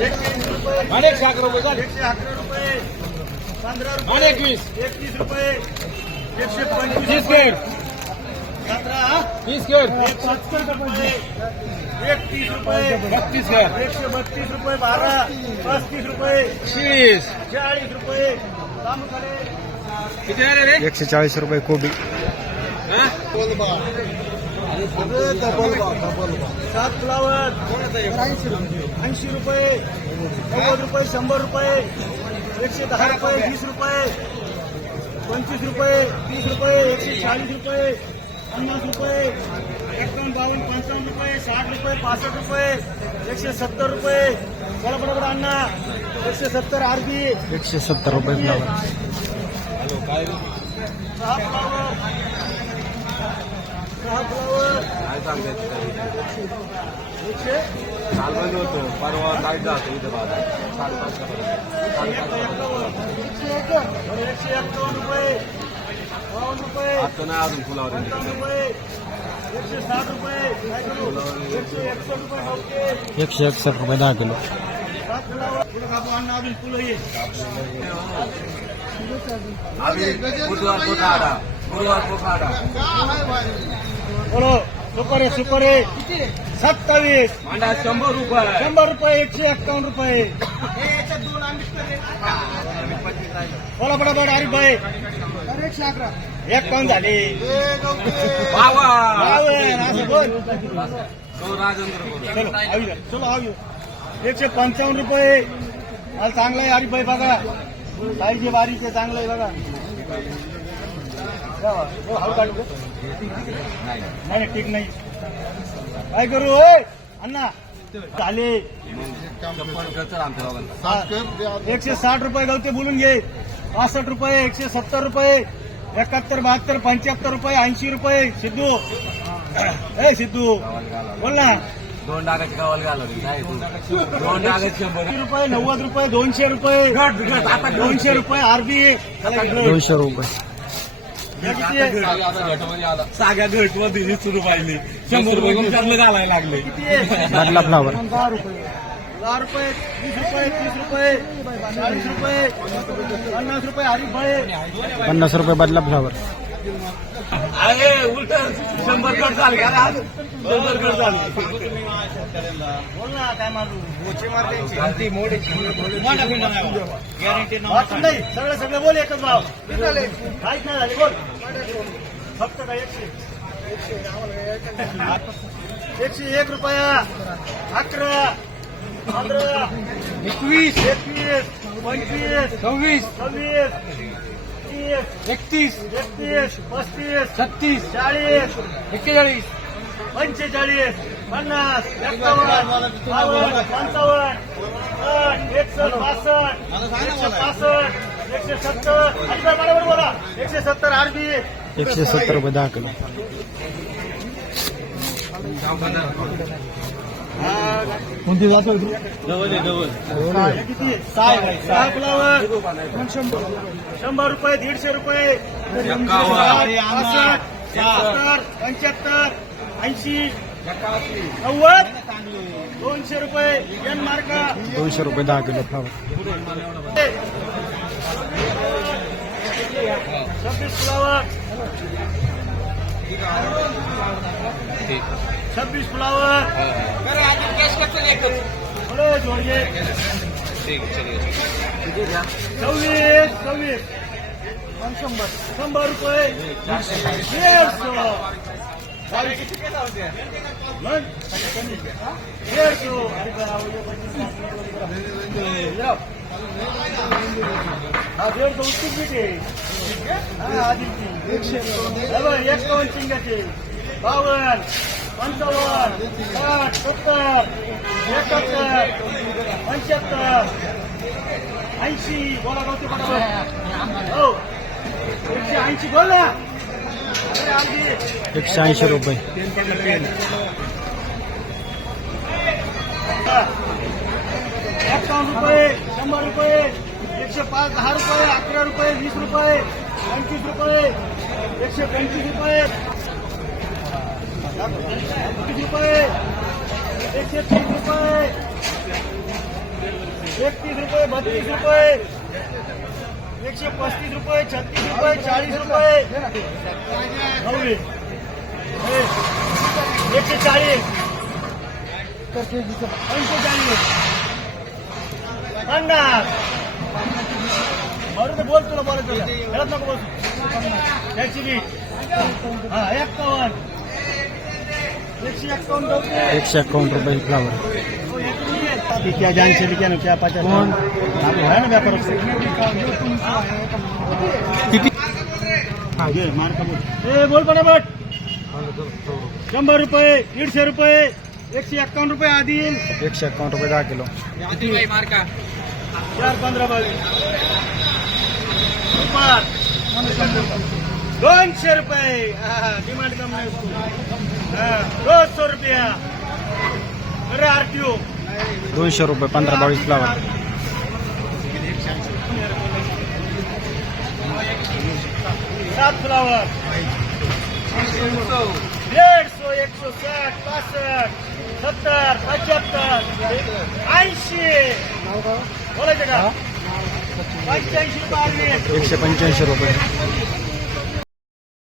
अनेक साठ रुपये झाले. एकशे अकरा रुपये. पंधरा रुपये. एकवीस एकवीस रुपये. एकशे पंचवीस तीस रुपये. केट सतरा तीस केट एक सत्तर रुपये. एकतीस रुपये. बत्तीस केट एकशे बत्तीस रुपये. बारा. पस्तीस रुपये. तीस चाळीस रुपये. एकशे चाळीस रुपये कोबी? सात फ्लावर ऐंशी रुपये नव्वद रुपये शंभर रुपये एकशे दहा रुपये वीस रुपये पंचवीस रुपये तीस रुपये एकशे चाळीस रुपये पन्नास रुपये एकावन्न बावन्न पंचावन्न रुपये साठ रुपये पासष्ट रुपये एकशे सत्तर रुपये बडा बडा अण्णा एकशे सत्तर आरबी एकशे सत्तर रुपये फ्लावर सहा फ्लावर सहा फ्लावर काय सांगायचं एकशे काल बंद होतो परवा काय जातो इथं बाजार साडेपाच एकशे एक्कावन्न रुपये बावन्न रुपये आता नाही अजून फुलावर पंचावन्न रुपये एकशे साठ रुपये काय करू एकशे एकसष्ट रुपये नव्हते एकशे एकसष्ट रुपये दहा किलो सात फुलावर फुलं कापू अण्णा अजून बोलो सुपर आहे सुपर. आहे सत्तावीस शंभर रुपये. शंभर रुपये एकशे एक्कावन्न रुपये. बोला बडा बडा अरे भाई एक्कावन्न झाले. बाबा. बावन्न, असं बोल. तो राजेंद्र बोल. चलो आवी चलो आवी एकशे पंचावन्न रुपये. मला चांगलं आहे हरिभाई बघा. साईचे बारीचे चांगलं आहे बघा? नाही नाही, ठीक नाही. काय करू अण्णा? हा. एकशे साठ रुपये गवते बोलून घे. पासष्ट रुपये एकशे सत्तर रुपये एकाहत्तर बहात्तर पंच्याहत्तर रुपये ऐंशी रुपये. सिद्धू. ए सिद्धू. बोल ना. दोन डागाची गावाला घालवली दोन डागाची शंभर. रुपये नव्वद रुपये दोनशे रुपये. दोनशे रुपये आरबी. दोनशे रुपये. साग्या घटमध्ये वीस रुपये शंभर रुपये. विचारलं घालायला लागले? बदला फ्लावर दहा रुपये. दहा रुपये वीस रुपये तीस रुपये चाळीस रुपये पन्नास रुपये हरिफळे पन्नास रुपये बदला फ्लावर अरे उलट शंभर कट झाले का आज? शंभर कट झाले बोल ना काय मारू गोचे मारते मोठे गॅरंटी नाही सगळं सगळं बोल एकच भाव काहीच नाही झाले बोल फक्त काय एकशे एकशे एक रुपया अकरा पंधरा एकवीस एकवीस पंचवीस सव्वीस सव्वीस एकतीस एकतीस पस्तीस छत्तीस चाळीस एक्केचाळीस पंचेचाळीस पन्नास एकावन्न बावन्न पंचावन्न एकसष्ट बासष्ट एकशे पासष्ट एकशे सत्तर. बरोबर बोला. एकशे सत्तर आरबी एकशे सत्तर रुपये दहा किलो कोणती जातो किती? सहा फ्लावर. शंभर. शंभर रुपये दीडशे रुपये. सत्तर पंच्याहत्तर ऐंशी. नव्वद. दोनशे रुपये. एन मार्का. दोनशे रुपये दहा किलो फ्लावर. छब्बीस फ्लावर. छब्बीस फ्लावर अरे जोड़िए सव्वीस सव्वीस शंभर शंभर रुपये दीडशे मग? दीडशे अरे बा, हा दीडशे एकावन्न बावन्न पंचावन्न साठ सत्तर एकाहत्तर पंच्याहत्तर ऐंशी बोला गावते हो एकशे ऐंशी बोल ना एकशे ऐंशी रुपये एकावन्न रुपये शंभर रुपये एकशे पाच दहा रुपये अकरा रुपये वीस रुपये. पंचवीस रुपये एकशे पंचवीस रुपये पंचवीस रुपये एकशे तीस रुपये एकतीस रुपये बत्तीस रुपये एकशे पस्तीस रुपये छत्तीस रुपये चाळीस रुपये. एकशे चाळीस पंचेचाळीस पन्नास ते बोल तुला बोलायचं. घरात नको बोल त्याची बी हा एक्कावन्न एकशे एक्कावन्न. एकशे अकावन्न रुपये फ्लावर क्या जान से क्या क्या पचास कौन? आप है ना व्यापार किती ये मार का बोल ए बोल पटापट शंभर रुपये दीडशे रुपये एकशे एक्कावन्न रुपये आदिल एकशे अकावन्न रुपये दहा किलो चार पंधरा बावीस पाच दोनशे रुपये. हा, डिमांड कम नाही हा, दो सौ रुपया. अरे आरटीओ. दोनशे रुपये पंधरा बावीस फ्लावर सात फ्लावर डेढ़ सौ एक सौ साठ पासष्ट सत्तर पंच्याहत्तर ऐंशी. बोलायचं का? एकशे पंच्याऐंशी रुपये.